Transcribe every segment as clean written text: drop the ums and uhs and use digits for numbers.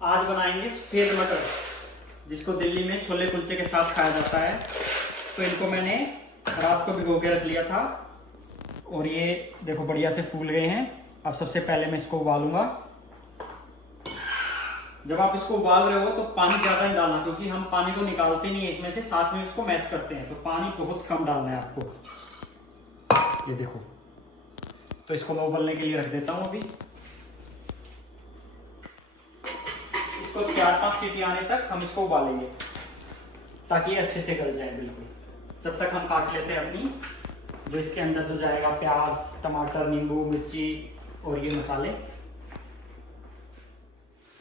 आज बनाएंगे सफेद मटर, जिसको दिल्ली में छोले कुलचे के साथ खाया जाता है। तो इनको मैंने रात को भिगो के रख लिया था और ये देखो बढ़िया से फूल गए हैं। अब सबसे पहले मैं इसको उबालूंगा। जब आप इसको उबाल रहे हो तो पानी ज्यादा नहीं डालना, क्योंकि हम पानी को निकालते नहीं है इसमें से, साथ में इसको मैश करते हैं, तो पानी बहुत कम डालना है आपको। ये देखो, तो इसको मैं उबलने के लिए रख देता हूं अभी। इसको 4-5 सीटी आने तक हम इसको उबालेंगे ताकि ये अच्छे से गल जाए बिल्कुल। जब तक हम काट लेते हैं अपनी, जो इसके अंदर जो जाएगा प्याज, टमाटर, नींबू, मिर्ची और ये मसाले,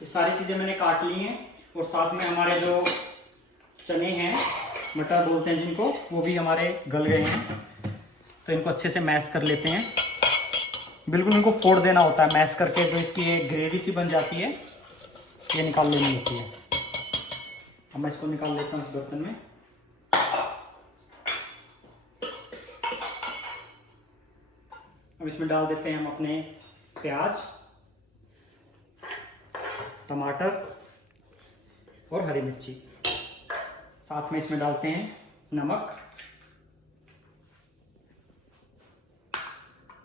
ये सारी चीजें मैंने काट ली हैं। और साथ में हमारे जो चने हैं, मटर बोलते हैं जिनको, वो भी हमारे गल गए हैं। तो इनको अच्छे से मैश कर लेते हैं। बिल्कुल इनको फोड़ देना होता है, मैश करके जो इसकी एक ग्रेवी सी बन जाती है, ये निकाल लेनी होती है। अब मैं इसको निकाल लेता हूँ इस बर्तन में। अब इसमें डाल देते हैं हम अपने प्याज, टमाटर और हरी मिर्ची। साथ में इसमें डालते हैं नमक,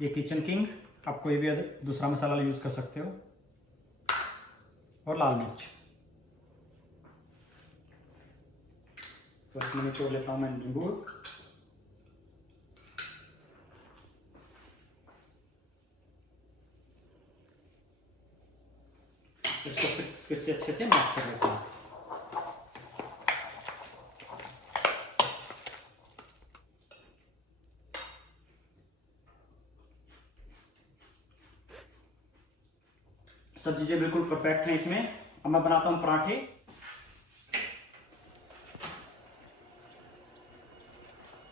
ये किचन किंग, आप कोई भी दूसरा मसाला यूज कर सकते हो, और लाल मिर्च। तो इसमें निचोड़ लेता हूं मैं नींबू। इसको फिर से अच्छे से मैश कर लेता हूं। सब चीजें बिल्कुल परफेक्ट हैं इसमें। अब मैं बनाता हूं पराठे।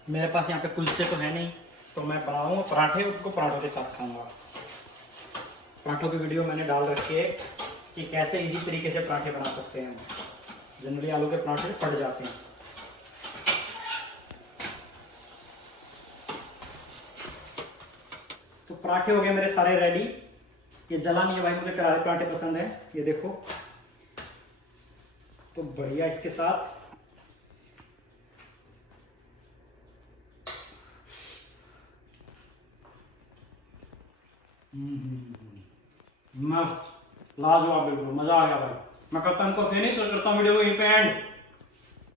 मेरे पास यहाँ पे कुलचे तो है नहीं, तो मैं बनाऊंगा पराठे, उसको पराठों के साथ खाऊंगा। पराठों की वीडियो मैंने डाल रखी है कि कैसे इजी तरीके से पराठे बना सकते हैं। जनरली आलू के पराठे फट जाते हैं। तो पराठे हो गए मेरे सारे रेडी। ये जला नहीं है भाई, मुझे करारे पराठे पसंद है। ये देखो, तो बढ़िया इसके साथ मस्त, लाजवाब, बिल्कुल मजा आ गया भाई। मैं करता हूं इनको फिनिश और करता हूं वीडियो को यहीं पे एंड।